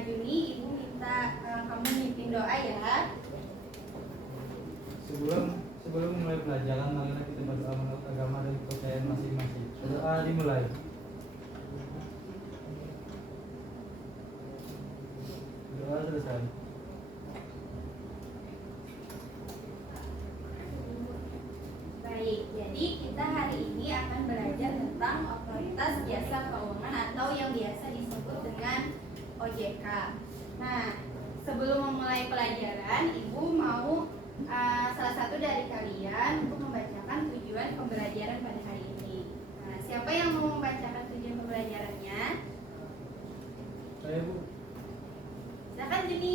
Juni, Ibu minta kamu mimpin doa ya. Sebelum mulai pelajaran, marilah kita berdoa menurut agama dan kepercayaan masing-masing. Doa dimulai. Doa selesai. Baik, jadi kita hari ini akan belajar tentang otoritas jasa keuangan atau yang biasa disebut dengan OJK. Nah, sebelum memulai pelajaran, Ibu mau salah satu dari kalian untuk membacakan tujuan pembelajaran pada hari ini. Nah, siapa yang mau membacakan tujuan pembelajarannya? Saya, Bu. Silakan Juni.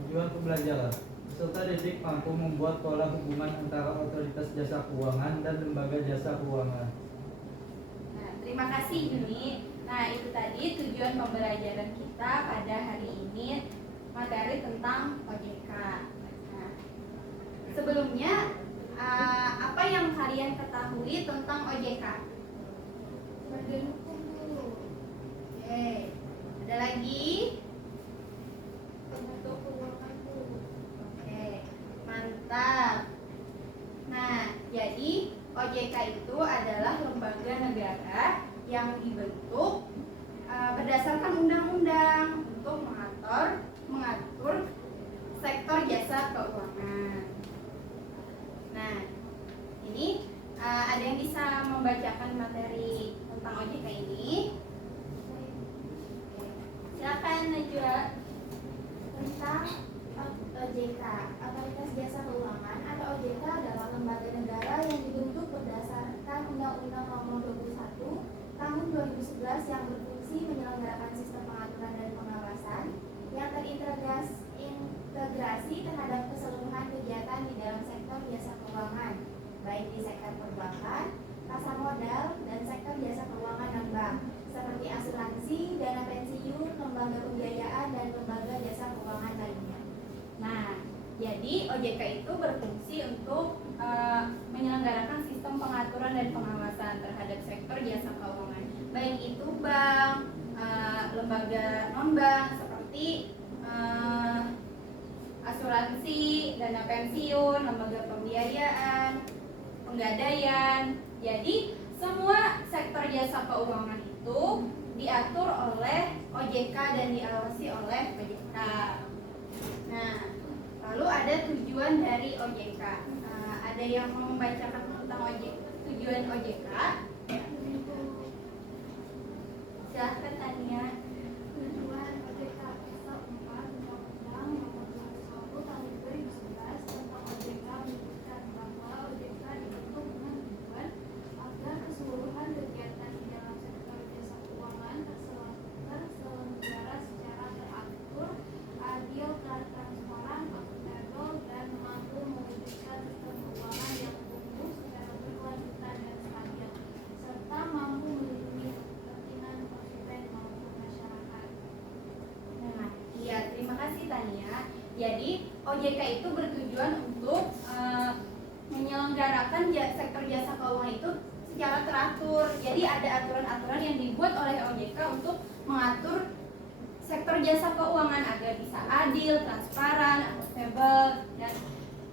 Tujuan pembelajaran. Peserta didik mampu membuat pola hubungan antara otoritas jasa keuangan dan lembaga jasa keuangan. Nah, terima kasih Juni. Nah, itu tadi tujuan pembelajaran kita pada hari ini, materi tentang OJK. Nah, sebelumnya, apa yang kalian ketahui tentang OJK? Badan hukum dulu. Oke, ada lagi? Pembentuk keuangan dulu. Oke, mantap. Nah, jadi OJK itu adalah lembaga negara yang dibentuk berdasarkan undang-undang untuk mengatur sektor jasa keuangan. Nah, ini ada yang bisa membacakan materi tentang OJK ini? Silakan Najwa. Tentang OJK, Otoritas Jasa Keuangan atau OJK adalah lembaga negara yang dibentuk berdasarkan Undang-Undang Nomor 21 Tahun 2011 yang berfungsi menyelenggarakan sistem pengaturan dan pengawasan yang terintegrasi terhadap keseluruhan kegiatan di dalam sektor jasa keuangan, baik di sektor perbankan, pasar modal, dan sektor jasa keuangan non bank, seperti asuransi, dana pensiun, lembaga pembiayaan, dan lembaga jasa keuangan lainnya. Nah, jadi OJK itu berfungsi untuk menyelenggarakan sistem pengaturan dan pengawasan terhadap sektor jasa keuangan, baik itu bank, lembaga non-bank seperti asuransi, dana pensiun, lembaga pembiayaan, penggadaian. Jadi semua sektor jasa keuangan itu diatur oleh OJK dan diawasi oleh OJK. Nah, lalu ada tujuan dari OJK. Ada yang mau membacakan tentang tujuan OJK? Silahkan Tania. Tujuan OJK Pasal 4 Undang-Undang Nomor 21 Tahun 2011 tentang OJK menyebutkan bahwa OJK dibentuk dengan tujuan agar keseluruhan kegiatan di dalam sektor jasa keuangan terselenggara secara teratur, adil, transparan, akuntabel, dan mampu mewujudkan sistem keuangan yang tumbuh secara berkelanjutan dan stabil, serta mampu melindungi kepentingan konsumen maupun masyarakat. Nah, iya, terima kasih Tania. Jadi OJK itu bertujuan untuk menyelenggarakan sektor jasa keuangan itu secara teratur. Jadi ada aturan-aturan yang dibuat oleh OJK untuk mengatur sektor jasa keuangan agar bisa adil, transparan, akuntabel, dan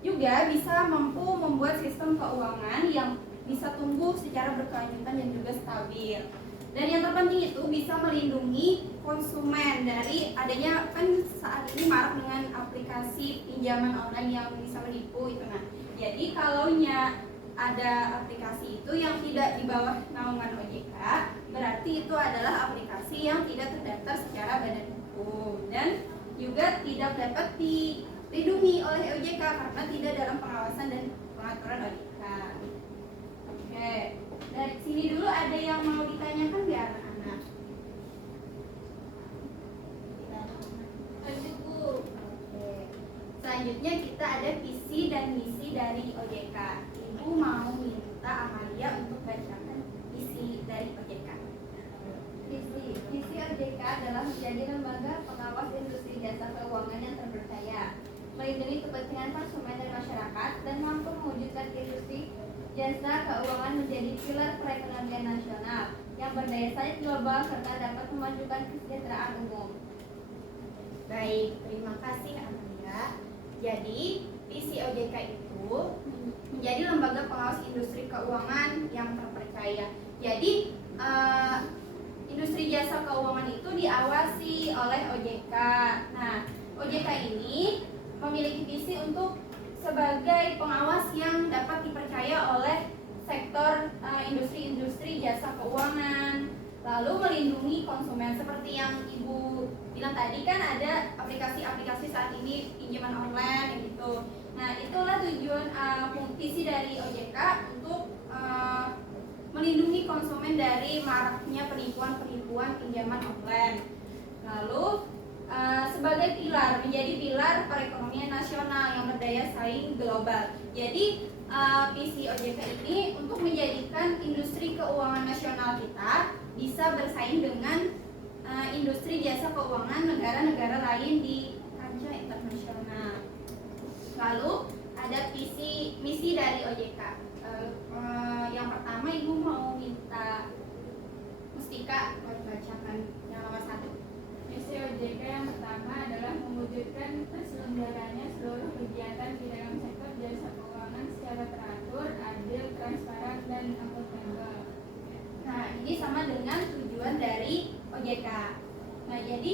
juga bisa mampu membuat sistem keuangan yang bisa tumbuh secara berkelanjutan dan juga stabil. Dan yang terpenting itu bisa melindungi konsumen dari adanya, kan saat ini marak dengan aplikasi pinjaman online yang bisa menipu itu. Nah, jadi kalaunya ada aplikasi itu yang tidak di bawah naungan OJK, berarti itu adalah aplikasi yang tidak terdaftar secara badan hukum dan juga tidak dapat dilindungi oleh OJK karena tidak dalam pengawasan dan pengaturan OJK. Oke, dari sini dulu ada yang mau ditanyakan nggak anak-anak? Lanjut Bu. Oke. Selanjutnya kita ada visi dan misi dari OJK. Ibu mau minta Amalia untuk bacakan visi dari OJK. Visi OJK adalah menjadi lembaga pengawas industri jasa keuangan yang terpercaya, melindungi kepentingan konsumen dan masyarakat, dan mampu mewujudkan industri jasa keuangan menjadi pilar perekonomian nasional yang berdaya saing global serta dapat memajukan kesejahteraan umum. Baik, terima kasih Amalia. Jadi, visi OJK itu menjadi lembaga pengawas industri keuangan yang terpercaya. Jadi, industri jasa keuangan itu diawasi oleh OJK. Nah, OJK ini memiliki visi untuk sebagai pengawas yang dapat dipercaya oleh sektor industri-industri jasa keuangan, lalu melindungi konsumen seperti yang Ibu bilang tadi, kan ada aplikasi-aplikasi saat ini pinjaman online gitu. Nah, itulah tujuan visi dari OJK untuk melindungi konsumen dari maraknya penipuan-penipuan pinjaman online. Lalu sebagai menjadi pilar perekonomian nasional yang berdaya saing global. Jadi visi OJK ini untuk menjadikan industri keuangan nasional kita bisa bersaing dengan industri jasa keuangan negara-negara lain di kancah internasional. Lalu ada visi misi dari OJK. Yang pertama, Ibu mau minta Mustika membacakan yang nomor 1. Misi OJK yang pertama adalah mewujudkan terselenggaranya seluruh kegiatan di dalam sektor jasa keuangan secara teratur, adil, transparan, dan akuntabel. Nah, ini sama dengan tujuan dari OJK. Nah, jadi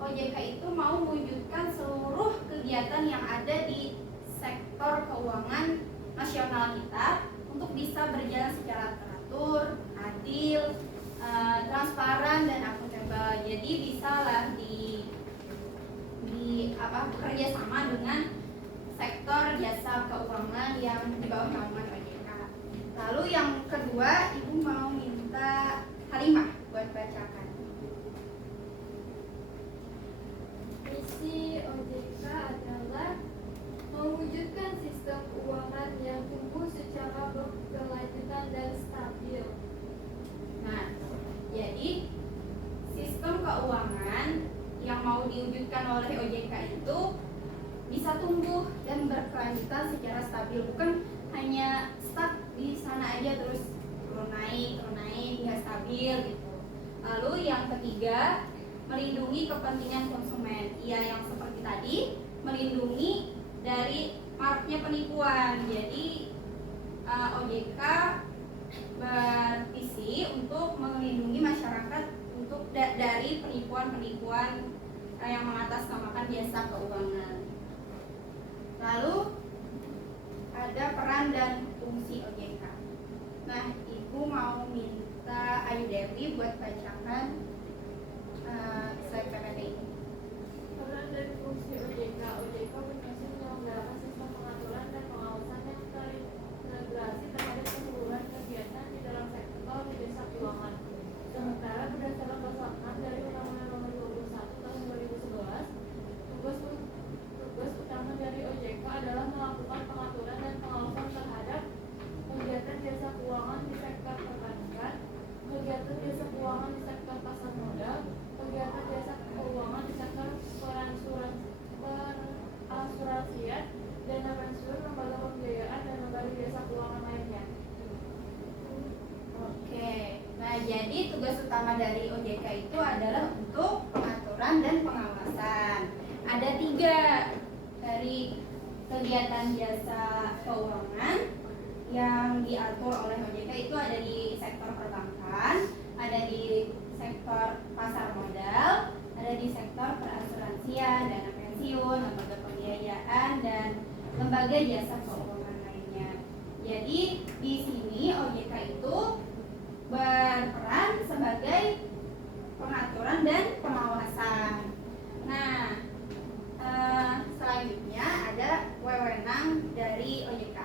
OJK itu mau mewujudkan seluruh kegiatan yang ada di sektor keuangan nasional kita untuk bisa berjalan secara teratur, adil, transparan, dan akuntabel. Jadi bisalah bekerja sama dengan sektor jasa keuangan yang di bawah naungan OJK. Lalu yang kedua, Ibu mau minta Halimah buat bacakan. Misi OJK adalah mewujudkan sistem keuangan yang tumbuh secara berkelanjutan dan stabil. Nah, jadi sistem keuangan yang mau diwujudkan oleh OJK itu bisa tumbuh dan berkelanjutan secara stabil, bukan hanya stuck di sana aja terus turun naik hingga stabil gitu. Lalu yang ketiga, melindungi kepentingan konsumen. Iya, yang seperti tadi, melindungi dari maraknya penipuan. Jadi OJK bervisi untuk melindungi masyarakat untuk dari penipuan-penipuan yang mengatasnamakan jasa keuangan. Lalu ada peran dan fungsi OJK. Nah, Ibu mau minta Ayu Dewi buat bacakan slide PPT ini. Peran dan fungsi OJK. OJK berfungsi menyelenggarakan sistem pengaturan dan pengawasan yang terintegrasi terhadap keseluruhan kegiatan di dalam sektor jasa keuangan. Sementara berdasarkan pasal 6 dari Undang-Undang Nomor 21 Tahun 2011, tugas utama dari OJK adalah melakukan pengaturan dan pengawasan terhadap kegiatan jasa keuangan di sektor perbankan, kegiatan jasa keuangan di sektor pasar modal, kegiatan jasa keuangan di sektor perasuransian, dana pensiun, lembaga pembiayaan, dan lembaga jasa keuangan lainnya. Oke, nah jadi tugas utama dari OJK itu adalah untuk pengaturan dan pengawasan. Ada 3 dari kegiatan jasa keuangan yang diatur oleh OJK itu ada di sektor perbankan, ada di sektor pasar modal, ada di sektor perasuransian, dana pensiun, lembaga pembiayaan, dan lembaga jasa keuangan lainnya. Jadi di sini OJK itu berperan sebagai pengaturan dan pengawasan. Nah, selanjutnya ada wewenang dari OJK.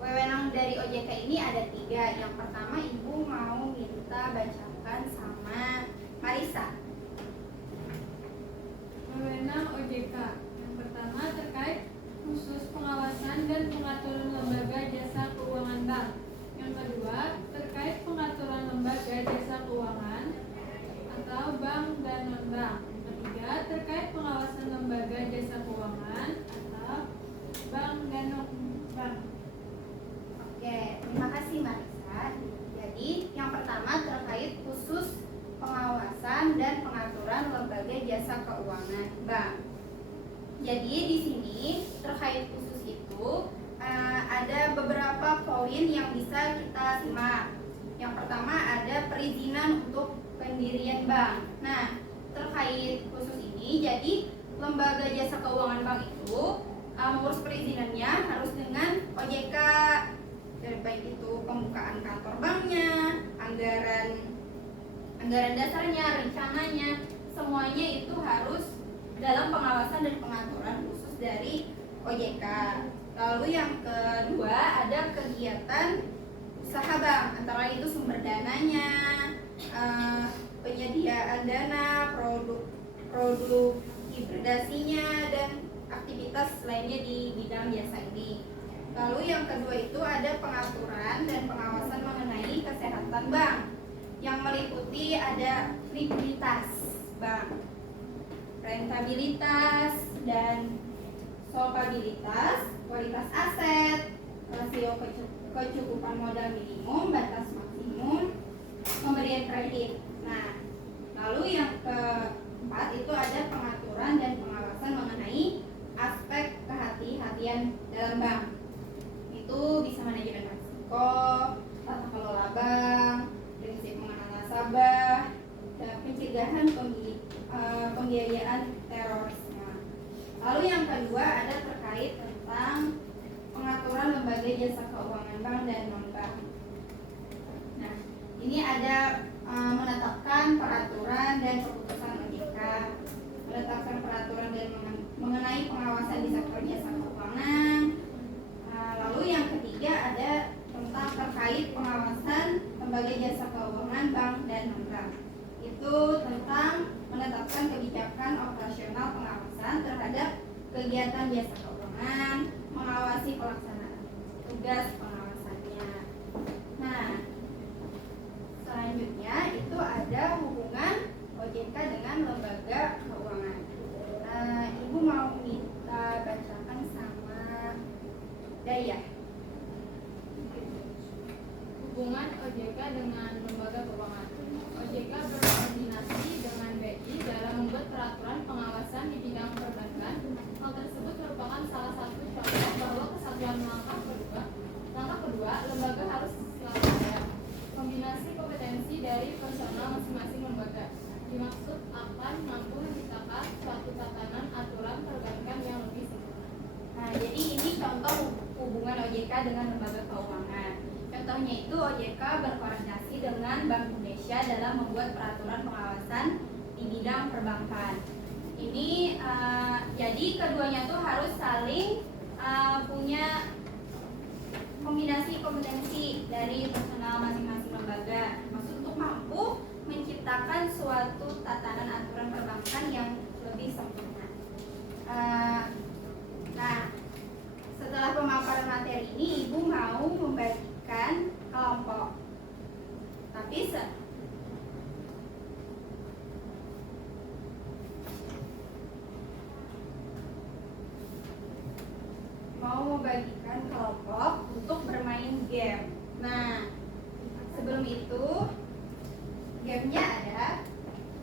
Wewenang dari OJK ini ada 3. Yang pertama, Ibu mau minta bacakan sama Marisa. Wewenang OJK. Yang pertama terkait khusus pengawasan dan pengaturan lembaga jasa keuangan bank. Yang kedua terkait pengaturan lembaga jasa keuangan atau bank dan non-bank. Yang ketiga terkait pengawasan lembaga jasa keuangan atau bank dan non-bank. Oke, terima kasih Marisa. Jadi yang pertama terkait khusus pengawasan pengawasan dan pengaturan lembaga jasa keuangan bank. Jadi di sini terkait khusus itu ada beberapa poin yang bisa kita simak. Yang pertama ada perizinan untuk pendirian bank. Nah, terkait khusus ini, jadi lembaga jasa keuangan bank itu mengurus perizinannya harus dengan OJK, baik itu pembukaan kantor banknya, anggaran dasarnya, rencananya, semuanya itu harus dalam pengawasan dan pengaturan khusus dari OJK. Lalu yang kedua ada kegiatan usaha bank, antara itu sumber dananya, penyediaan dana, produk hibridasinya, dan aktivitas lainnya di bidang jasa ini. Lalu yang kedua itu ada pengaturan dan pengawasan mengenai kesehatan bank, yang meliputi ada likuiditas bank, rentabilitas dan solvabilitas, kualitas aset, rasio kecukupan modal minimum, batas maksimum, pemberian kredit. Nah, lalu yang keempat itu ada pengaturan dan pengawasan mengenai aspek kehati-hatian dalam bank. Itu bisa manajemen risiko, tata kelola bank, prinsip mengenal nasabah, dan pencegahan pembiayaan terorisme. Lalu yang kedua ada terkait tentang pengaturan lembaga jasa keuangan bank dan non-bank. Nah, ini ada menetapkan peraturan dan keputusan OJK, menetapkan peraturan dan mengenai pengawasan di sektor jasa keuangan. Lalu yang ketiga ada tentang terkait pengawasan lembaga jasa keuangan bank dan non-bank. Itu tentang menetapkan kebijakan operasional pengawasan terhadap kegiatan jasa keuangan, mengawasi pelaksanaan tugas pengawasannya. Nah, selanjutnya itu ada hubungan OJK dengan lembaga keuangan. Ibu mau minta bacakan sama Daya. Hubungan OJK dengan lembaga keuangan. OJK berkoordinasi dengan BI dalam membuat peraturan pengawasan di bidang perbankan. Hal tersebut merupakan salah satu contoh bahwa kesatuan langkah kedua, lembaga harus selalu ada. Kombinasi kompetensi dari personal masing-masing lembaga dimaksud akan mampu menciptakan suatu tatanan aturan perbankan yang lebih sempurna. Nah, jadi ini contoh hubungan OJK dengan lembaga keuangan. Contohnya itu OJK berkoordinasi dengan Bank Indonesia dalam membuat peraturan pengawasan di bidang perbankan. Ini jadi keduanya tuh harus saling punya kombinasi kompetensi dari personal masing-masing lembaga, maksud untuk mampu menciptakan suatu tatanan aturan perbankan yang lebih sempurna. Nah, setelah pemaparan materi ini, Ibu mau membagikan kelompok. Tapi mau membagikan kelompok untuk bermain game. Nah, sebelum itu gamenya ada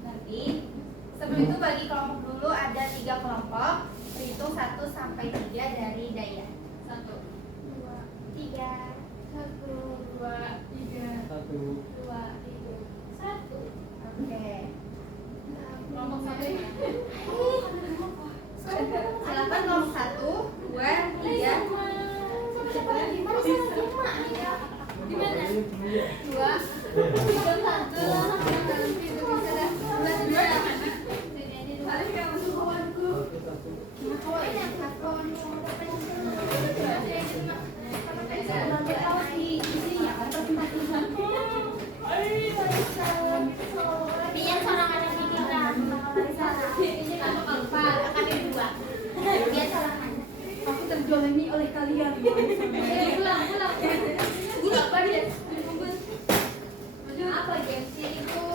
nanti. Sebelum itu bagi kelompok dulu ada 3 kelompok. Hitung 1 sampai 3 dari Daya. 1, 2, 3, 1, 2, 3, 1, 2, 3, 1. Oke. Kelompok 1 ya. Silakan kelompok 1, 2, 3. Gimana? 2, Aku terjolimi oleh kalian. Pulang. Apa dia? Apa games itu?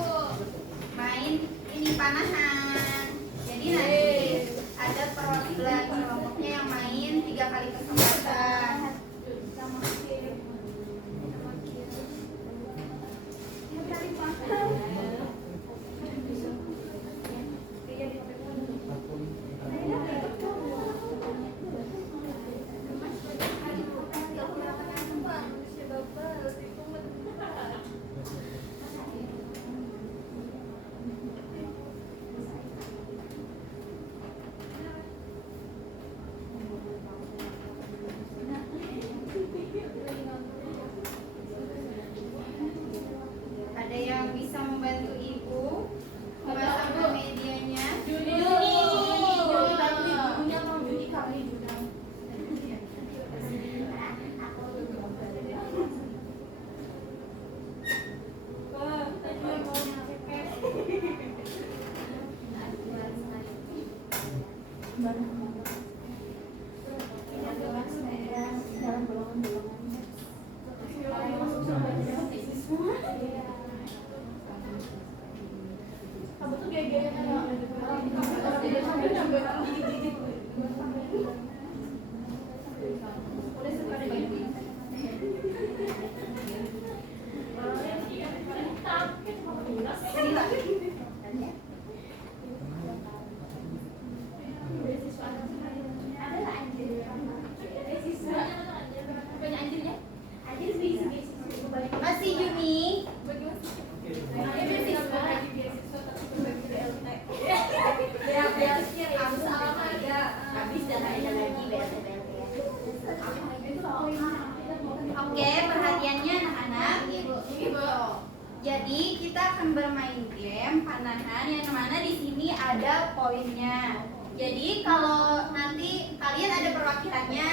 Main ini panahan. Jadi nanti ada perwakilan kelompoknya yang main 3 kali kesempatan. Ini adalah dalam golongan-golongan. Kalau yang masuk sama kamu tuh gaya-gaya udah suka deh banyak. Masih Juni. Oke, perhatiannya anak-anak. Jadi kita akan bermain game panahan yang mana di sini ada poinnya. Jadi kalau nanti kalian ada perwakilannya,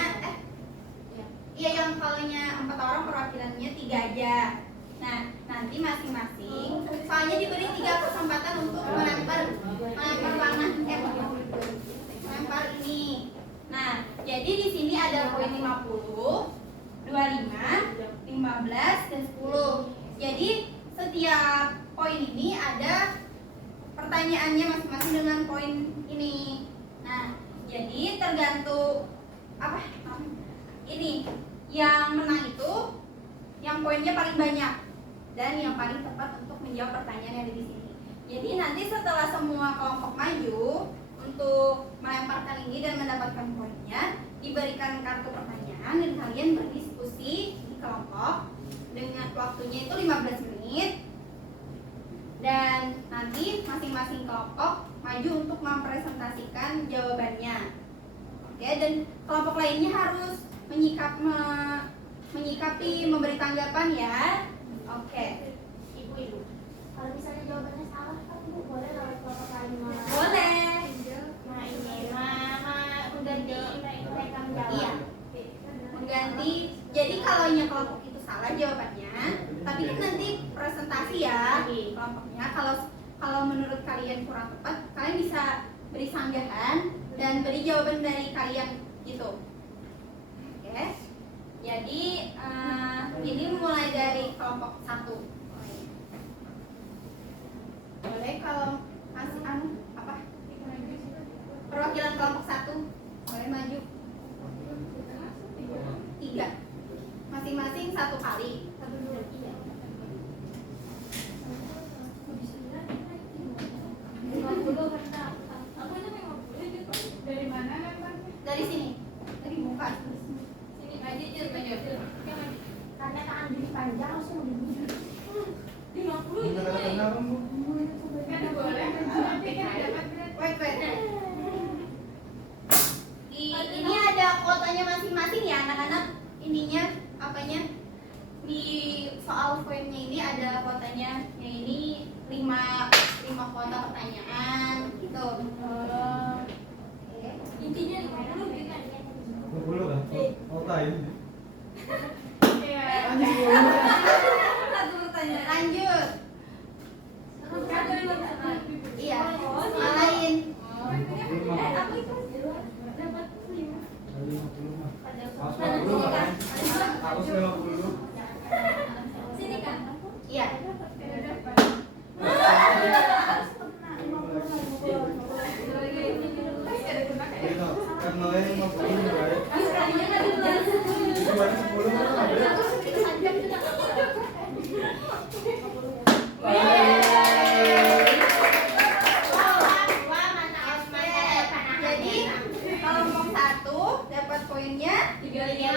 iya yang kalaunya 4 orang perwakilannya 3 aja. Nah, nanti masing-masing soalnya diberi 3 kesempatan untuk melempar panah melempar ini. Nah, jadi di sini ada poin 50, 25, 15 dan 10. Jadi setiap poin ini ada pertanyaannya masing-masing dengan poin ini. Nah, jadi tergantung ini yang menang itu yang poinnya paling banyak dan yang paling tepat untuk menjawab pertanyaan yang ada di sini. Jadi nanti setelah semua kelompok maju untuk melemparkan ini dan mendapatkan poinnya, diberikan kartu pertanyaan dan kalian berdiskusi di kelompok dengan waktunya itu 15 menit. Dan nanti masing-masing kelompok maju untuk mempresentasikan jawabannya. Oke, dan kelompok lainnya harus menyikapi memberi tanggapan ya. Oke. Ibu-ibu, kalau misalnya jawabannya salah, kan ibu boleh lewat kelompok lain. Boleh. Nah ini mama mengganti mereka menjawab. Iya. Mengganti. Jadi kalau kelompok itu salah jawabannya, tapi kan nanti presentasi ya kelompoknya. Kalau menurut kalian kurang tepat, kalian bisa beri sanggahan dan beri jawaban dari kalian gitu. Oke. Jadi ini mulai dari kelompok 1. Boleh kalau masih perwakilan kelompok 1 boleh maju. 3. Masing-masing 1 kali. 1, 2, 3. 50 karena aku aja 50. Dari mana lemparnya? Dari sini. Dari muka. Sini aja Jil. Karena tangan diri panjang langsung begini. 50 itu Kan boleh. Nanti kan dapat wait. Ini ada kuotanya masing-masing ya anak-anak. Ininya apanya? Di soal poinnya ini ada kuotanya. Yang ini 5 kuota pertanyaan gitu. Intinya 50 gitu kan. 20 kan? Oh, tahu. Iya. Satu pertanyaan. Lanjut. Iya. Lain. Aku itu dapat 5. 50 mah. Harus 50 kan? Harus 50. Sini kan? Iya. Karena yang 50 baik. Sekalinya kan 12. Gimana 10 kan ada? Jadi kelompok 1 dapat poinnya 35.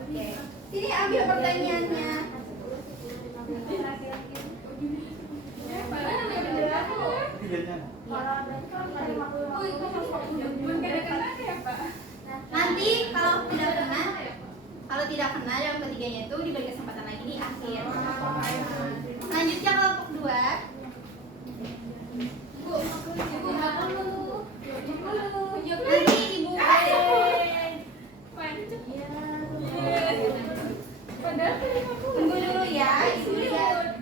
Oke. Sini ambil pertanyaannya. Tiganya. Nanti kalau tidak kena yang ketiganya itu diberi kesempatan lagi di akhir. Selanjutnya kelompok 2. Ibu makan dulu. Nanti ibu tunggu dulu ya, ibu lihat.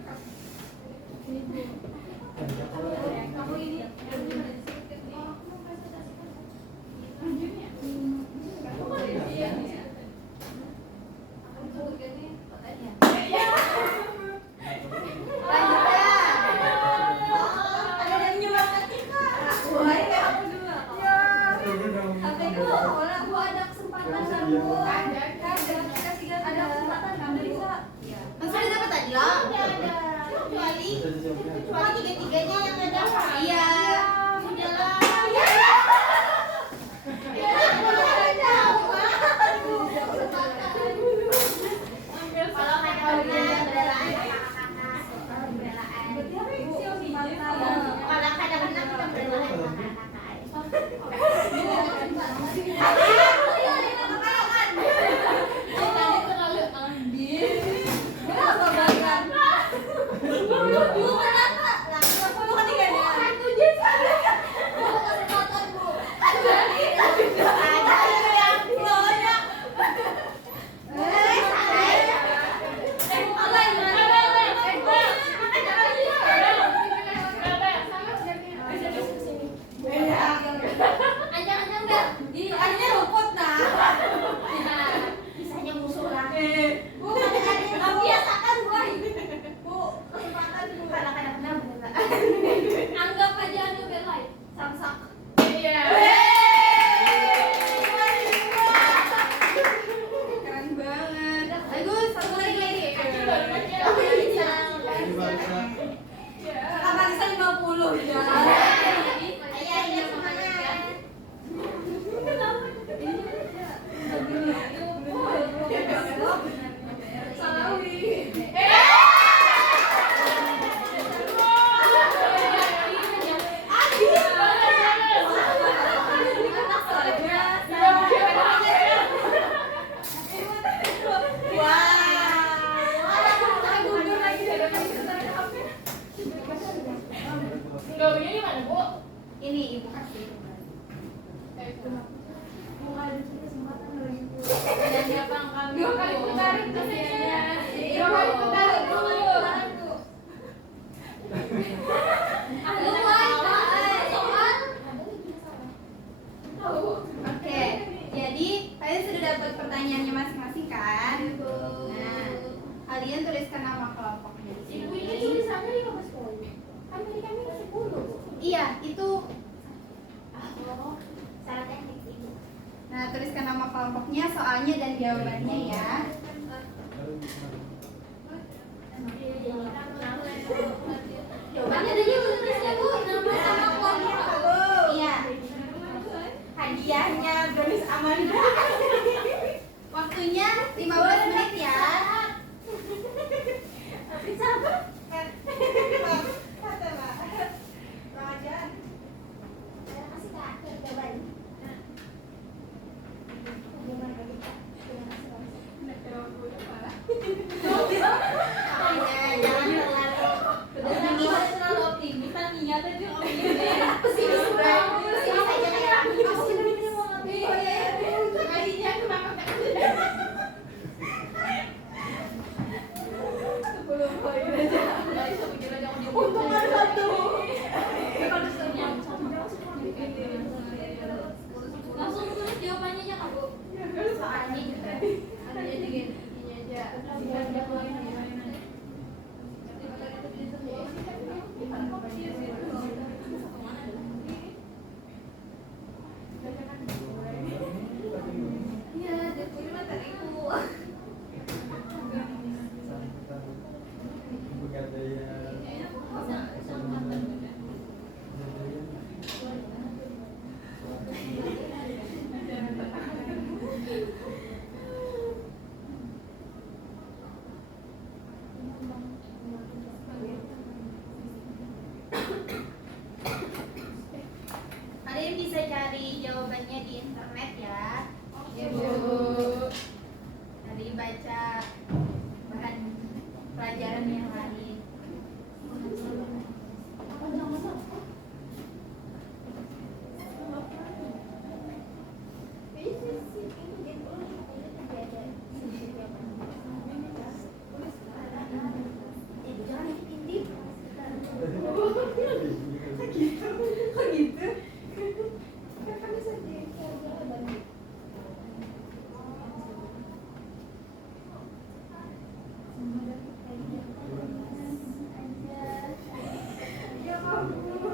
Jawabannya di mana, Bu? Ini ibu kasih. Dan siapa yang kami? 2 kali putaran mesinnya. 2 kali putaran dulu. Oke, jadi kalian sudah dapat pertanyaannya masing-masing kan? Nah, kalian tuliskan nama kelompoknya di sini. Ibu ini tulisannya 15 poin. Kan tadi kami 10. Iya, itu. Syarat teknik itu. Nah, tuliskan nama kelompoknya, soalnya dan jawabannya ya. Jawabannya tadi tulisnya Bu, nama sama kelompok. Iya. Hadiahnya bonus Amanda. Waktunya 15 menit ya. Tapi sabar. Kata Mbak. Kurang ajar. Saya kasih ke akhir jawabannya. Jangan terlalu optimis kan niatnya tuh optimis. Pesimis banget. Pesimis aja kayak kalinya kenapa tak untung ada satu. Langsung tulis jawabannya ya Kak Bu. Soalnya juga. Iya, Deku ini materiku. Kalian bisa cari jawabannya di internet ya. Iya, Bu. Tadi baca bahan pelajaran yang lain. Kok gitu?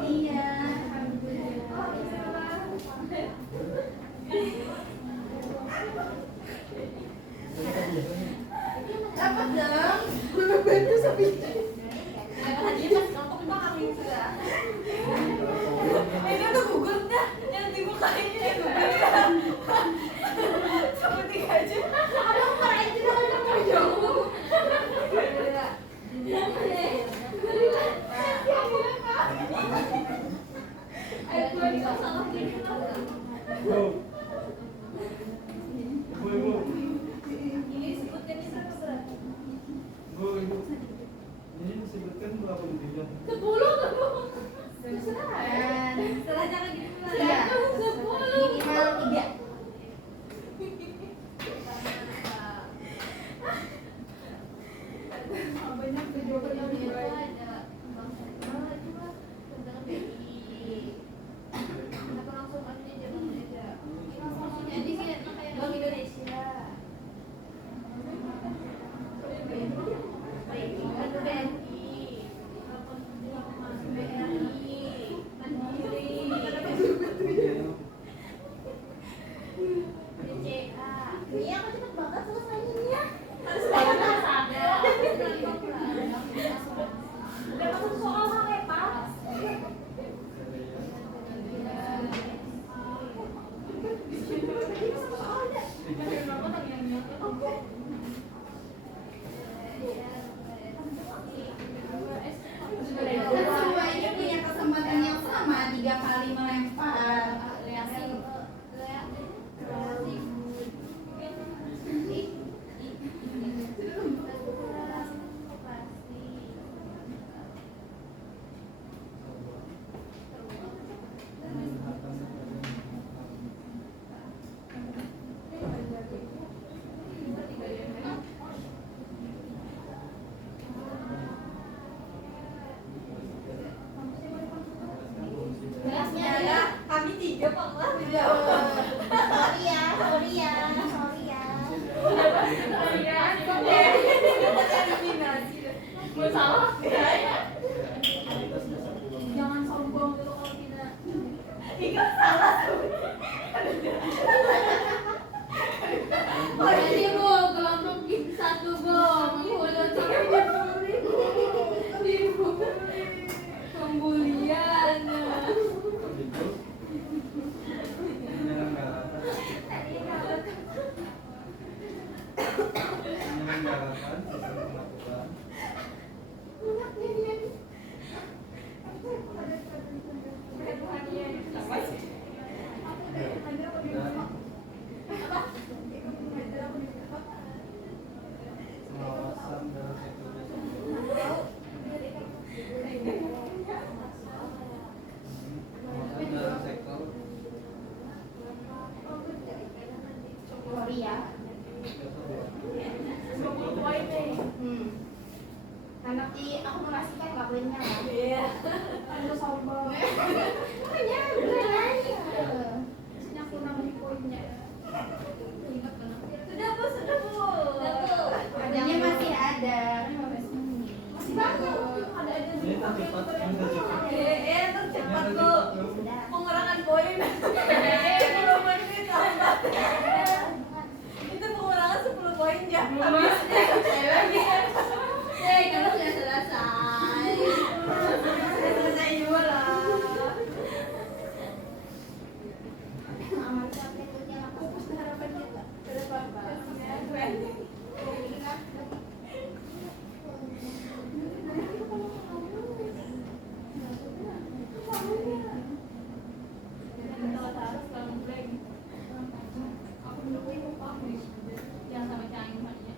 Iya. Dapat dong. Bantu sampai. Ini tuh gugur dah, yang dibukain ini gugur dah. Seperti aja. Ada orang itu kan mau jauh. Ini disebutkan berapa division? Setelah jangan gitu lah. Iya. Minimal 3. Banyak jawaban yang ada bangsa juga tentang BI. Kenapa langsung aja jangan aja. ya, kami 3 Pak lah. Sorry ya. Masalah ya. Otoritas jasa keuangan. Jangan sombong dulu kalau tidak. Tiga salah. Jadi Bu, kelompok satu Bu, menghulu pembulian. Itu menyelenggarakan sistem pengaturan pengawasan dalam sektor jasa keuangan. Pengawasan dalam sektor Sorry ya. Nanti aku mengasihkan nggak poinnya lah. Iya. Anda sombong. Makanya beneran aja. Sini aku nambahin poinnya. Sudah Bu. Adanya masih ada. 15 menit. Masih banyak. Ada aja. ini tercepat, ini tercepat. tercepat Ini Bu. tercepat, Bu. Pengurangan poin. 10 menit lambat. Itu pengurangan 10 poin ya. Habisnya saya lagi. Kalau sudah selesai. Selesai juga lah. Fokus harapan kita ke depan Pak. Jangan sampai canggung maknya.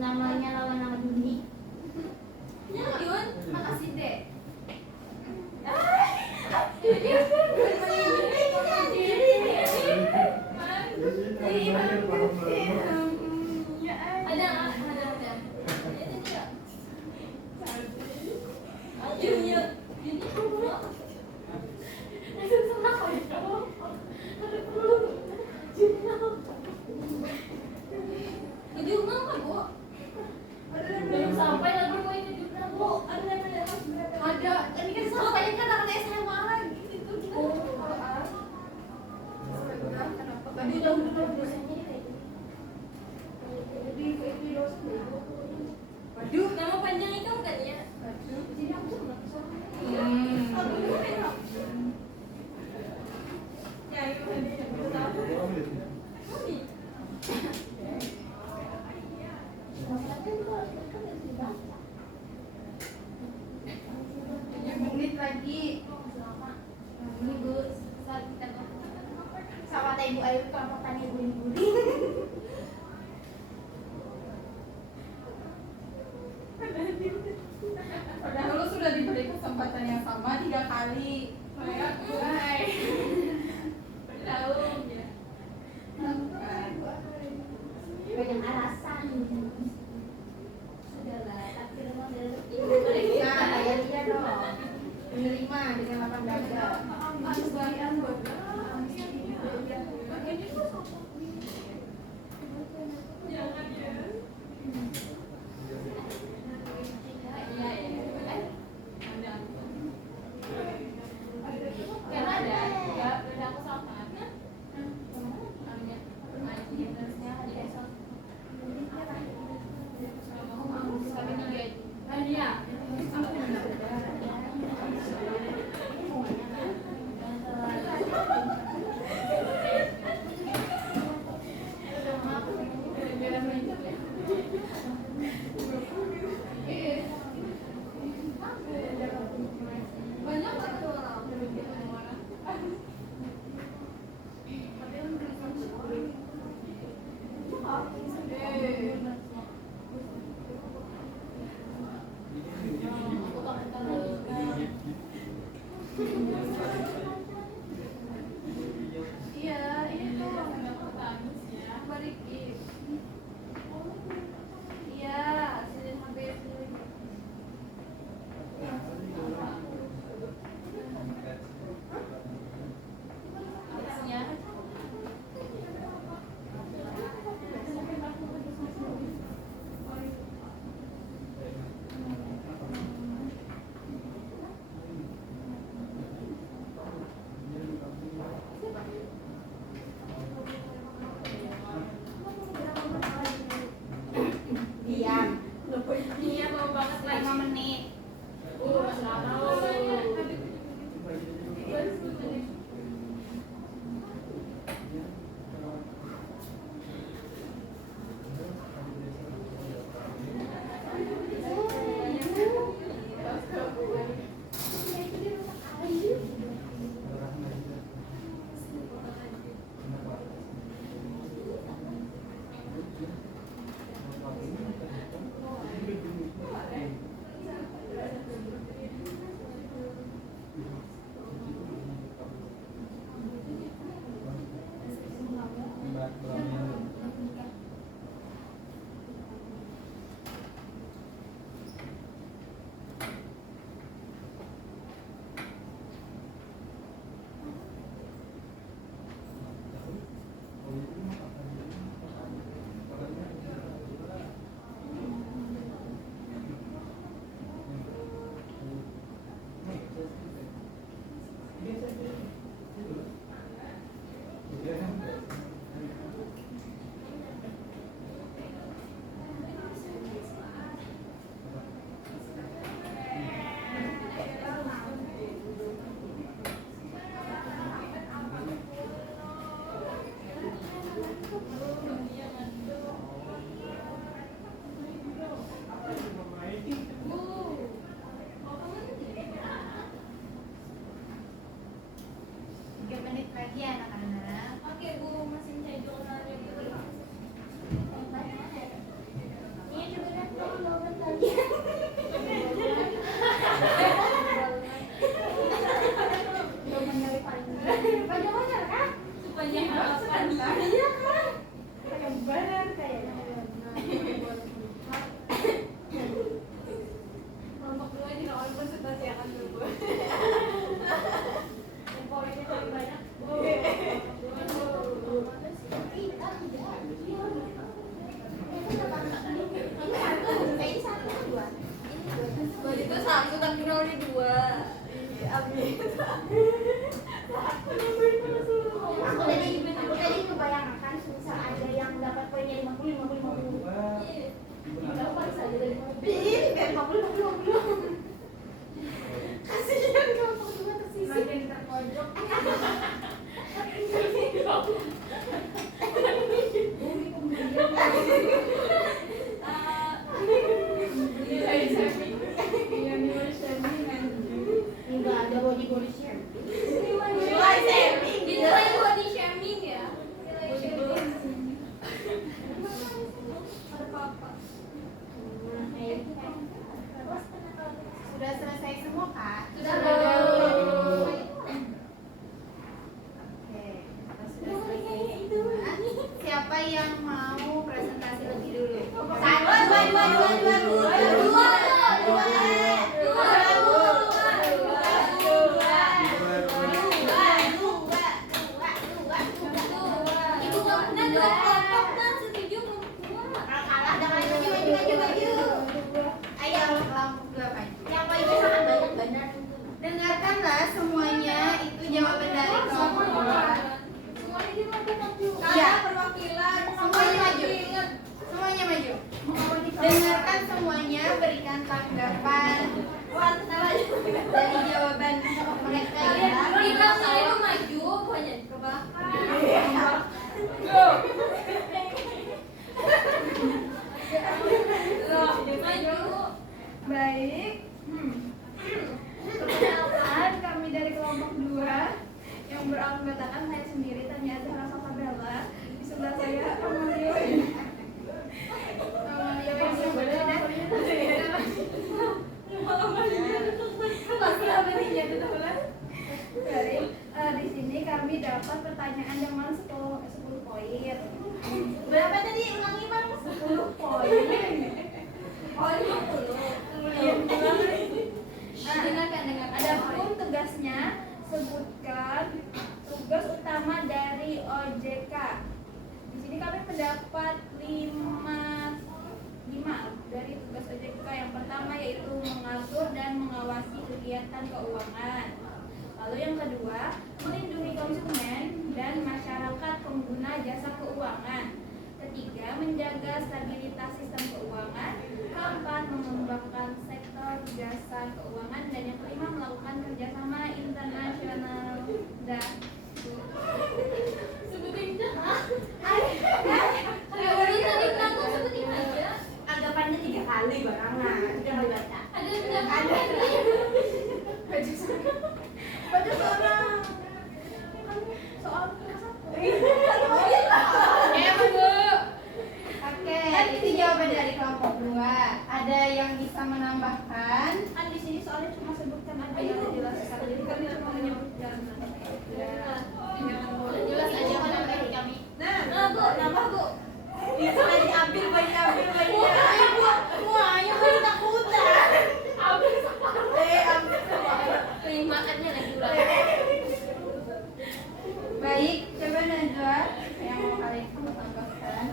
Namanya lawan nama Duni. Ya, Yun. Makasih deh. Ada. Ayo, yuk. Ini dulu. Tujuh enam kan, Bu? Belum sampai lagi poin 7 Bu. Ada. Ini kan sampai kan akan SMA lagi. Itu kita. Aduh, udah dosennya kayak Waduh, nama panjangnya kamu kan ya? menit lagi. Ini Bu, sama teh Ibu Ayu kelompokan ibu-ibu. Padahal lu sudah diberi kesempatan yang sama 3 kali. Tahu ya. Banyak alasan. Adalah takdir model. Nah, kayak dia dong. Menerima dengan lapang dada. Jangan ya. Iya, iya. Ada. Karena ada, udah aku sama kan? Namanya, terusnya di besok. Aku tadi kebayangkan misal ada yang dapat poinnya 50 dapat saja dari biar 50. Kasihan kamu cuma tersisih makin terpojok. Enggak ada body shaming. Nilai body shaming ya. Sudah selesai semua kak? Sudah. Oke, kita sudah selesai semua. Siapa yang mau presentasi lebih dulu? Dengarkanlah semuanya, itu jawaban dari kelompok 2. Iya, perwakilan. Semuanya maju. Semuanya maju. Dengarkan semuanya, berikan tanggapan dari jawaban mereka ya. Kita itu maju, banyak ke belakang. Baik. Perkenalkan, kami dari kelompok 2 yang beranggotakan saya sendiri, Tania Zahra Fatabella. Di sebelah saya Amalio yang di sini kami dapat pertanyaan yang mana 10 poin. Berapa tadi? Ulangi bang. 10 poin. Oh 50. Dengarkan. Adapun tugasnya, sebutkan tugas utama dari OJK. Di sini kami mendapat 5 dari tugas OJK. Yang pertama yaitu mengatur dan mengawasi kegiatan keuangan. Lalu yang kedua, melindungi konsumen dan masyarakat pengguna jasa keuangan. Ketiga, menjaga stabilitas sistem keuangan. Keempat, mengembangkan sektor jasa keuangan. Dan yang kelima, melakukan kerjasama internasional. Sebutin dah. Sebutin aja. Anggapannya 3 kali barangan. Jangan baca. Ada. Baca seorang. Soal Oke, itu jawaban dari kelompok 2. Ada yang bisa menambahkan? Kan di sini soalnya cuma sebutkan aja yang dijelaskan. Jadi kami cuma menyebutkan. Jelas aja mana dari kami. Bu, nambah Bu. Bisa diambil banyak. Semuanya beri takutan. Ambil makannya lagi ulang. Baik, coba Najwa yang mau kalian tambahkan.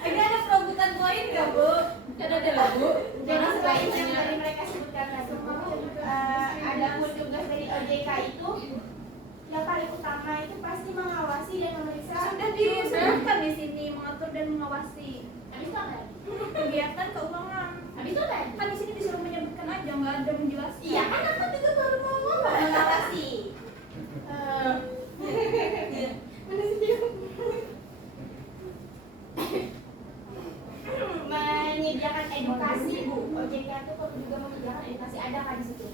Ada perebutan poin nggak Bu? Ada Bu. Jadi selain yang tadi mereka sebutkan ada pun tugas dari OJK itu yang paling utama itu pasti mengawasi dan memeriksa. Sudah disebutkan di sini mengatur dan mengawasi Habis itu apa? kegiatan keuangan. Habis itu apa? Kan di sini disuruh menyebutkan aja, nggak ada menjelaskan. Iya kan aku juga baru mau ngomong mengawasi. Mana sih dia? Menyediakan edukasi Bu. OJK itu kok juga menyediakan edukasi, ada kan di situ?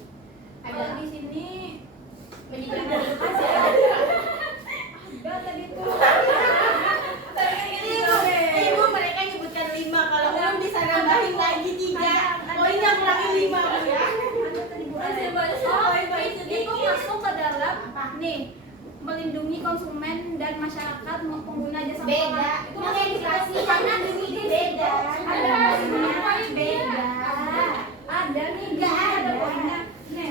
Kalau di sini Menyediakan edukasi. ada tadi tuh. Ibu mereka nyebutkan 5, kalau belum bisa nambahin lagi 3. Poinnya kurangin 5 Bu ya. Ada tadi Bu. Itu masuk ke dalam nih melindungi konsumen dan masyarakat pengguna jasa Beda. Itu edukasi karena ini beda. Ada semuanya beda. Ada nih, Nggak ada. poinnya. Nih,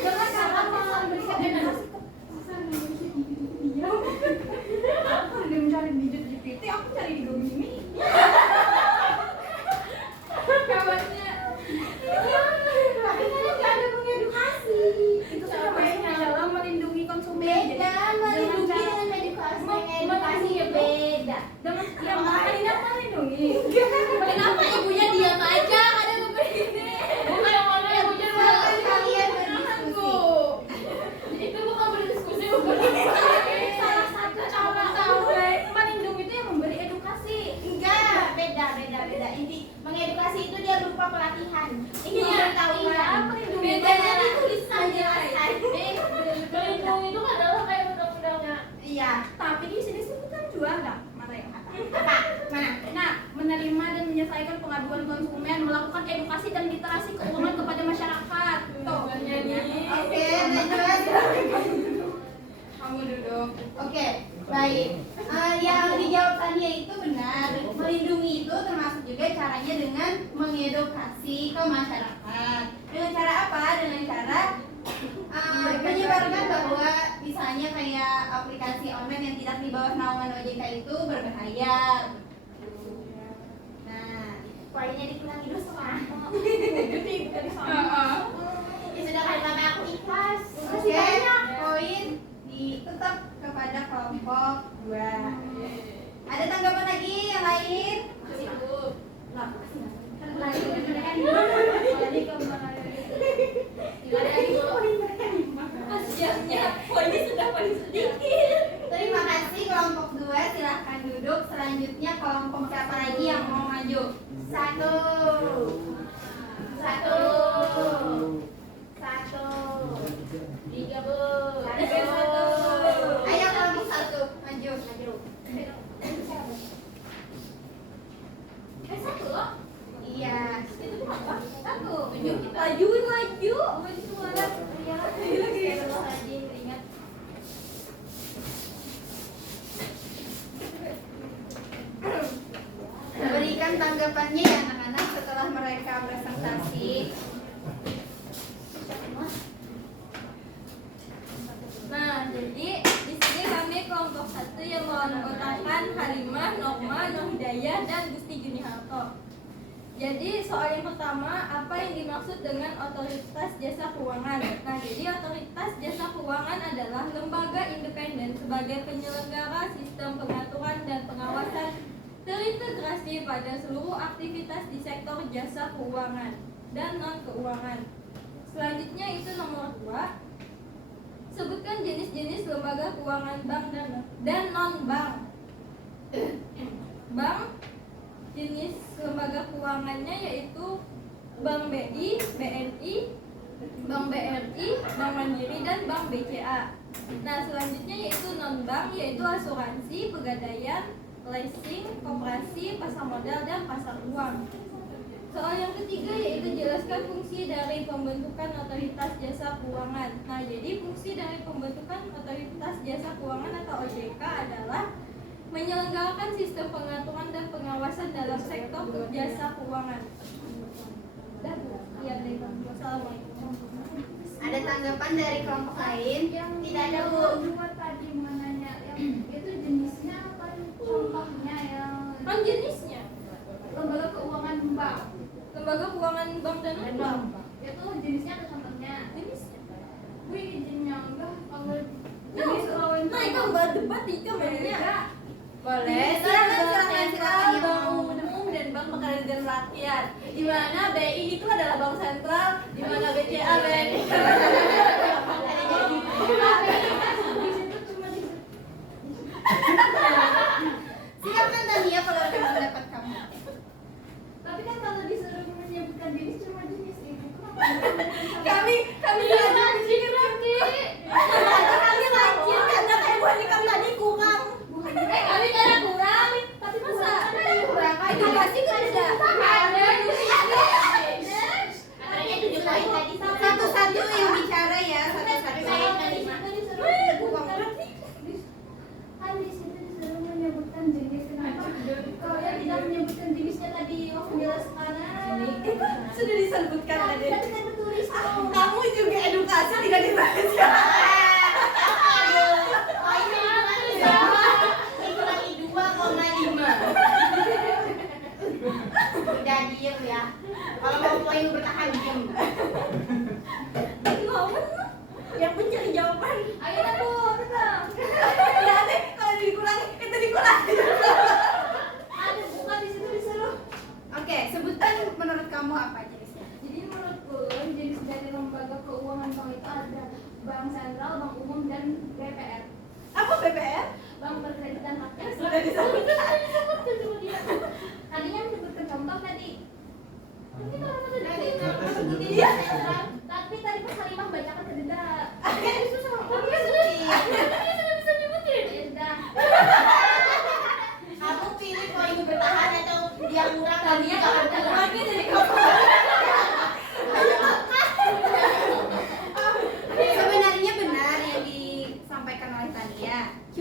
jangan salah memberikan edukasi ke aku udah mencari di GPT, aku cari di Gemini. Kawannya edukasi dan literasi keuangan kepada masyarakat. Tuh, Nyanyi. Oke, Najwa. Kamu duduk. Oke, baik. Yang dijawab tadi itu benar. Melindungi itu termasuk juga caranya dengan mengedukasi ke masyarakat. Dengan cara apa? Dengan cara menyebarkan bahwa misalnya kayak aplikasi online yang tidak di bawah naungan OJK itu berbahaya. Nah, poinnya dikurangi dulu sama. Ya sudah kali mama aku ikhlas. Oke, poin tetap kepada kelompok 2. Ada tanggapan lagi yang lain? Masih cukup. Lah, poinnya sudah paling sedikit. Terima kasih kelompok 2, silahkan duduk. Selanjutnya kelompok siapa lagi yang mau maju? 1. Ayo kelompok 1 maju. Satu loh. Iya. Itu berapa? 1. Maju suara. Ingat. Berikan tanggapannya ya anak-anak setelah mereka presentasi. Nah, jadi di sini kami kelompok 1 yang menganggotakan Halimah, Norma, Nurhidayah, dan Gusti Juniharto. Jadi soal yang pertama, apa yang dimaksud dengan otoritas jasa keuangan? Nah, jadi otoritas jasa keuangan adalah lembaga independen sebagai penyelenggara sistem pengaturan dan pengawasan terintegrasi pada seluruh aktivitas di sektor jasa keuangan dan non-keuangan. Selanjutnya itu nomor 2. Sebutkan jenis-jenis lembaga keuangan bank dan non-bank. Bank, jenis lembaga keuangannya yaitu Bank BI, BNI, Bank BRI, Bank Mandiri, dan Bank BCA. Nah, selanjutnya yaitu non-bank, yaitu asuransi, pegadaian, leasing, koperasi, pasar modal, dan pasar uang. Soal yang ketiga yaitu jelaskan fungsi dari pembentukan otoritas jasa keuangan. Nah, jadi fungsi dari pembentukan otoritas jasa keuangan atau OJK adalah menyelenggarakan sistem pengaturan dan pengawasan dalam sektor jasa keuangan. Iya, Assalamualaikum. Ada tanggapan dari kelompok lain? Tidak ada, Bu. Cuma tadi menanya yang itu jenisnya apa contohnya yang Kan jenisnya lembaga keuangan bank lembaga keuangan bank dan non-bank. itu jenisnya ada contohnya. Jenisnya. Gue izinnya enggak kalau Nah, itu mbak debat itu mainnya. Boleh. Silakan. Bank umum dan bank pegadaian dan rakyat. Di mana BI itu adalah bank sentral, di mana BCA BNI. Silakan Tania kalau ada pendapat kamu. tapi kan kalau disuruh menyebutkan jenis cuma jenis itu Kami lagi karena kayak buat nikah tadi kurang. Kami karena kurang, tapi masa itu pasti kan ada. Satu-satu yang bicara ya, satu-satu. kan di situ disuruh menyebutkan jenis. Kenapa kalau yang tidak menyebutkan jenisnya tadi menjelaskan Sudah disebutkan tadi. kan tertulis Kamu juga edukasi tidak dibaca. Dikurangi 2,5. Udah diem ya. Kalau mau poin bertahan diem. Yang mencari jawaban. ayo Bu tenang Ya deh, kalau dikurangi itu dikurangi. ada bukan di situ disuruh. Oke, sebutkan menurut kamu apa jenisnya? Jadi menurutku jenis dari lembaga keuangan bank itu ada bank sentral, bank umum, dan BPR. Apa BPR? Bank Perkreditan Rakyat. Sudah disebutkan. Tadinya menyebutkan contoh tadi. Tapi kalau tadi Iya. tapi tadi pas Halimah bacakan kedenda. Kan susah. Sudah bisa nyebutin. Ya sudah. Kamu pilih poin bertahan atau dia kurang Tadinya juga kalau lagi jadi kamu.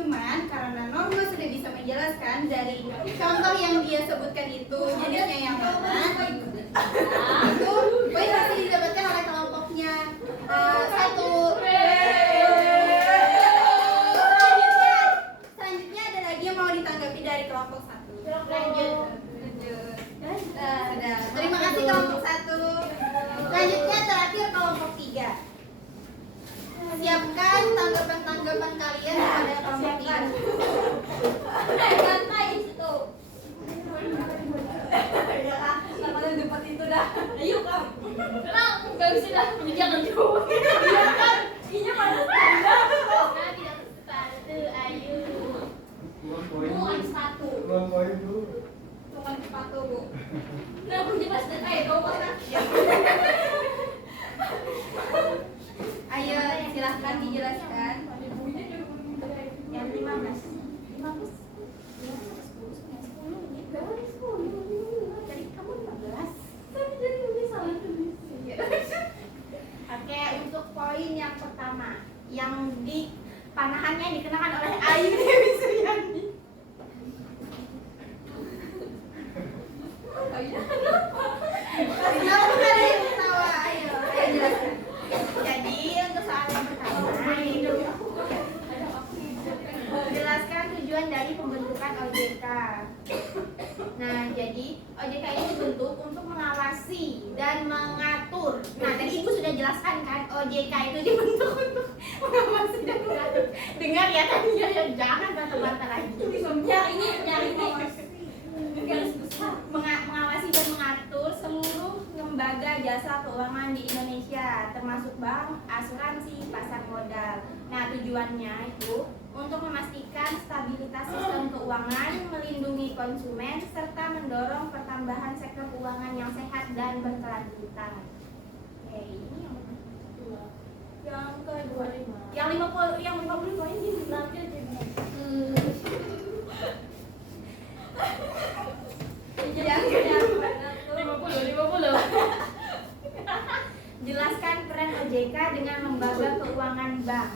Cuman karena Norma sudah bisa menjelaskan dari contoh yang dia sebutkan itu jenisnya yang mana, itu poin pasti didapatkan oleh kelompoknya. Satu. Selanjutnya ada lagi yang mau ditanggapi dari kelompok satu. Lanjut. Sudah. Terima kasih kelompok satu. Selanjutnya terakhir kelompok tiga. Siapkan tanggapan-tanggapan kalian kepada kelompok tiga. Santai itu. Ya kak, namanya dapat itu dah. Ayo kak. Kenal, nggak bisa dah. Jangan jauh. Iya kan, ini pada tidak sepatu. Ayo. Bukan sepatu. Uang poin dulu. Bukan sepatu bu. Nggak perlu jelas dan kau mana? Ayo silahkan dijelaskan. Yang 15. Jadi kamu 15. Oke, untuk poin yang pertama yang di panahannya dikenakan oleh Ayu Dewi Suryani. Kenapa kalian ketawa? Ayo jelaskan. Jadi untuk soal yang pertama, jelaskan tujuan dari pembentukan OJK. Nah, jadi OJK ini dibentuk untuk mengawasi dan mengatur. Nah, tadi Ibu sudah jelaskan kan, OJK itu dibentuk untuk mengawasi dan mengatur. Dengar ya tadi ya, jangan bantah-bantah lagi. Yang ini garis besar mengawasi dan mengatur seluruh lembaga jasa keuangan di Indonesia, termasuk bank, asuransi, pasar modal. Nah, tujuannya itu untuk memastikan stabilitas sistem keuangan, melindungi konsumen, serta mendorong pertambahan sektor keuangan yang sehat dan berkelanjutan. Oke, ini yang kedua. Yang kedua, yang 50 poin ini nanti aja. Jelaskan peran OJK dengan lembaga keuangan bank.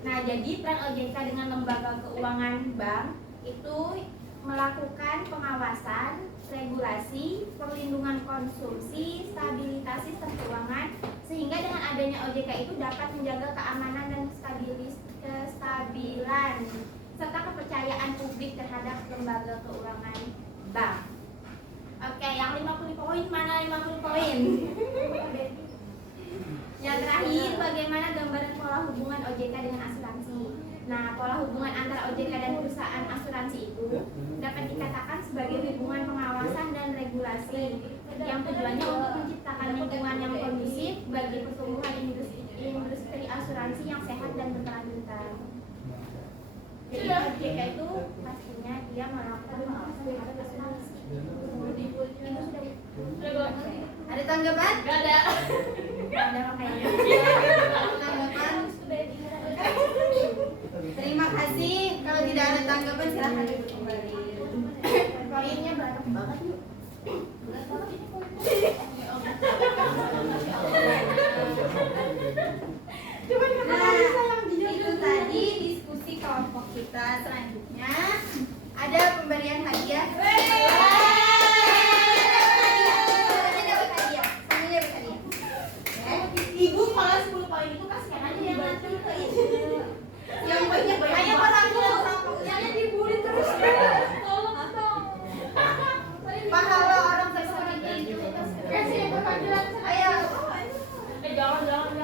Nah, jadi peran OJK dengan lembaga keuangan bank itu melakukan pengawasan, regulasi, perlindungan konsumsi, stabilitas sistem keuangan, sehingga dengan adanya OJK itu dapat menjaga keamanan dan kestabilan serta kepercayaan publik terhadap lembaga keuangan bank. Oke, yang 50 poin mana 50 poin? Yang terakhir, bagaimana gambaran pola hubungan OJK dengan asuransi? Nah, pola hubungan antara OJK dan perusahaan asuransi itu dapat dikatakan sebagai hubungan pengawasan dan regulasi yang tujuannya untuk menciptakan lingkungan yang kondusif bagi pertumbuhan industri asuransi yang sehat dan berkelanjutan. Jadi OJK itu pastinya dia melakukan pengawasan terhadap asuransi. Ada tanggapan? Gak ada. Gak ada makanya. Tanggapan? Terima kasih. Kalau tidak ada tanggapan silahkan duduk kembali. Poinnya banyak banget yuk. Nah, itu tadi diskusi kelompok kita. Selanjutnya ada pemberian hadiah. Ibu kalau 10 poin itu kasihan aja yang nanti ke ini. Yang banyak banyak orang yang dibully terus. Tolong dong. Pahala orang seperti itu. Kasih keadilan. Ayo. Jangan.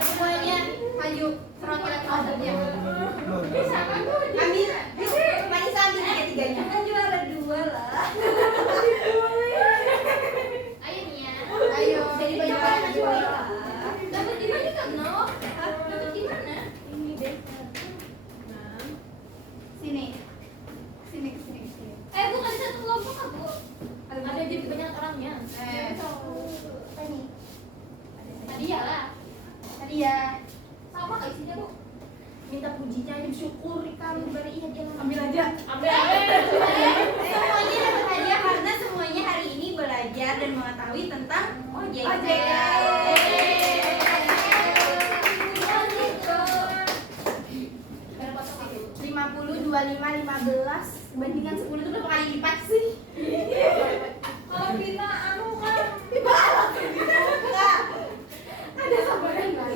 Semuanya maju. Perwakilan kelompoknya. Bisa kan? Ambil. Manisa ambil tiga-tiganya. Kan juara 2 lah. Ayo Nia. Ayo. Jadi banyak orang maju lah. Dapat di mana kan, No? Dapat di mana? Ini deh. Sini. Bukan satu kelompok kan, Bu? Ada jadi banyak orangnya. Apa nih? Hadiah lah. Hadiah. Sama enggak isinya, Bu? Minta pujinya, syukuri kami beri hadiah. Ambil aja. Semuanya dapat hadiah karena semuanya hari ini belajar dan mengetahui tentang OJK. 25, 15 bandingkan 10 itu berapa kali lipat sih? Kalau Vina anu kan Enggak. Ada sabaran enggak?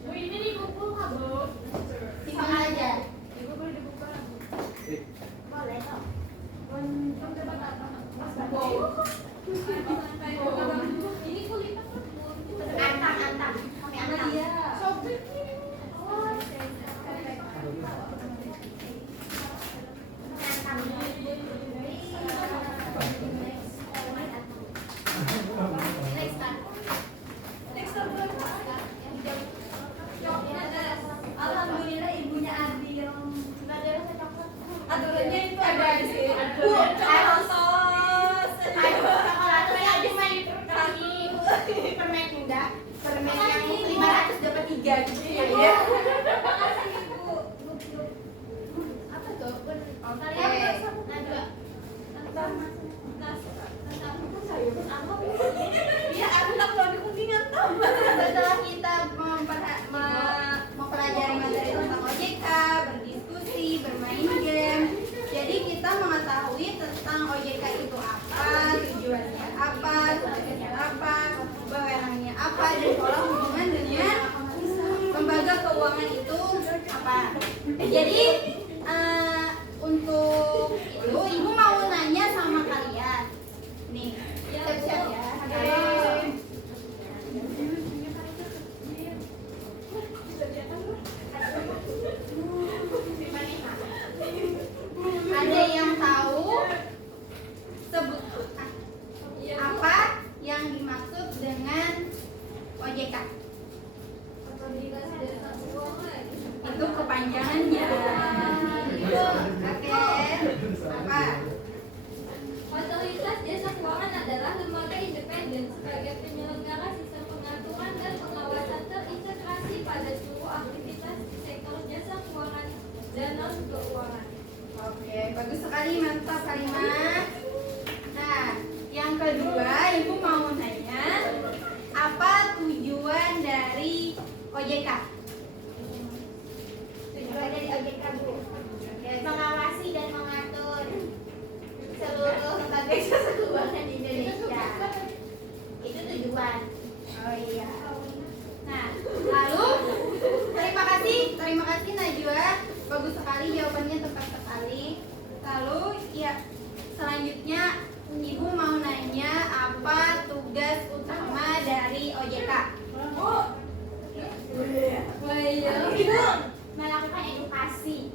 Bu ini dikumpul nggak Bu? Timbang aja. Ibu boleh dibuka. Boleh kok. Untuk debat apa? Mas ini kulitnya Antang. Kami antang. Iya. Sobek. Alhamdulillah ibunya Adil. Aturannya itu ada di sini. Ayo sos. Ayo coklatnya aja main kami. Permen enggak. Permen yang 500 dapat 3 gitu ya. Makasih Ibu. Apa tuh? Kalian merasa Najwa. Iya, aku tak mau dikuningan tuh. Setelah kita mempelajari materi tentang OJK, berdiskusi, bermain game, jadi kita mengetahui tentang OJK itu apa, tujuannya apa, tugasnya apa, wewenangnya apa, dan pola hubungan dengan lembaga keuangan itu apa. Jadi untuk itu ibu mau nanya sama kalian. Nih, siap-siap ya. Ada yang tahu sebutkan apa yang dimaksud dengan OJK? Itu kepanjangannya. Oke. Apa? Otoritas Jasa Keuangan adalah lembaga independen sebagai penyelenggara sistem pengaturan dan pengawasan terintegrasi pada seluruh aktivitas sektor jasa keuangan dan non keuangan. Oke, bagus sekali, mantap kalimat. Nah, yang kedua, ibu mau nanya, apa tujuan dari OJK? Tujuan dari OJK Bu, mengawasi dan mengatur seluruh lembaga jasa keuangan di Indonesia. Itu tujuan. Oh iya. Nah, lalu terima kasih Najwa, bagus sekali jawabannya, tepat sekali. Lalu ya selanjutnya ibu mau nanya apa tugas utama dari OJK? Ibu melakukan edukasi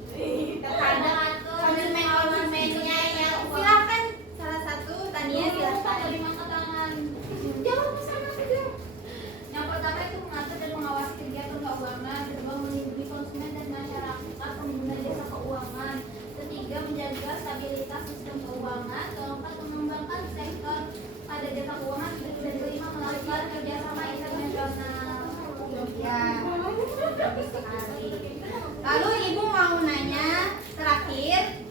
kepada konsumen-konsumennya yang Silakan salah satu Tania, silakan. terima keterangan. Jawab bersama juga. Yang pertama itu mengatur dan mengawasi kegiatan keuangan, kedua melindungi konsumen dan masyarakat pengguna jasa keuangan, ketiga menjaga stabilitas sistem keuangan, keempat mengembangkan sektor pada jasa keuangan, dan kelima melakukan kerjasama internasional. Ya, bagus sekali. Lalu ibu mau nanya terakhir,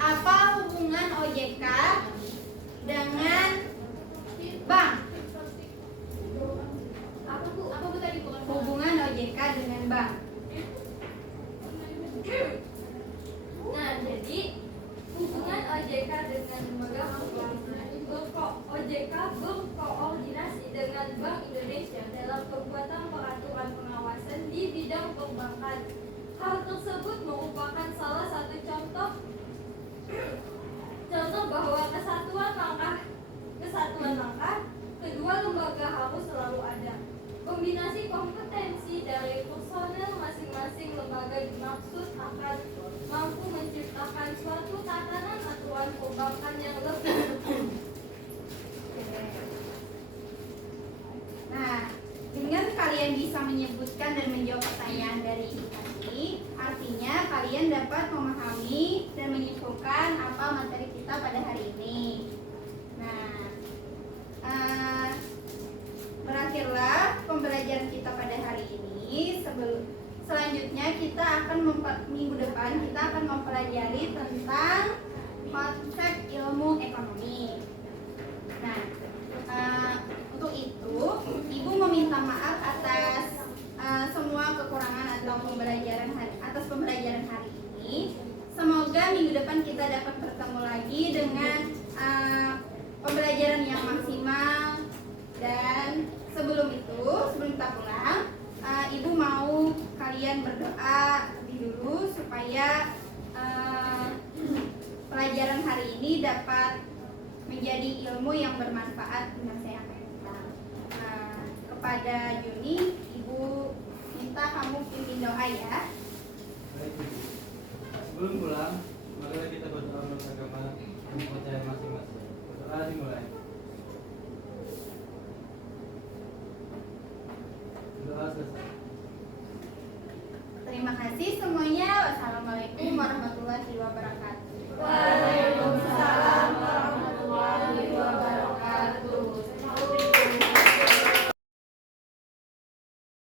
apa hubungan OJK dengan bank? Apa bu tadi bu? Hubungan OJK dengan bank. Nah, jadi hubungan OJK dengan lembaga keuangan OJK berkoordinasi dengan Bank Indonesia dalam pembuatan peraturan pengawasan di bidang perbankan. Hal tersebut merupakan salah satu contoh bahwa kesatuan langkah kedua lembaga harus selalu ada. Kombinasi kompetensi dari personel masing-masing lembaga dimaksud akan mampu menciptakan suatu tatanan aturan perbankan yang lebih. Nah, dengan kalian bisa menyebutkan dan menjawab pertanyaan dari ibu tadi, artinya kalian dapat memahami dan menyimpulkan apa materi kita pada hari ini. Nah, berakhirlah pembelajaran kita pada hari ini. Selanjutnya kita akan minggu depan kita akan mempelajari tentang konsep ilmu ekonomi. Nah, untuk itu ibu meminta maaf atas semua kekurangan atau atas pembelajaran hari ini. Semoga minggu depan kita dapat bertemu lagi dengan pembelajaran yang maksimal. Dan sebelum kita pulang, Ibu mau kalian berdoa lebih dulu supaya pelajaran hari ini dapat menjadi ilmu yang bermanfaat dengan saya sampaikan. Kepada Juni, Ibu minta kamu pimpin doa ya. Baik, Ibu. Sebelum pulang, marilah kita berdoa menurut agama yang percaya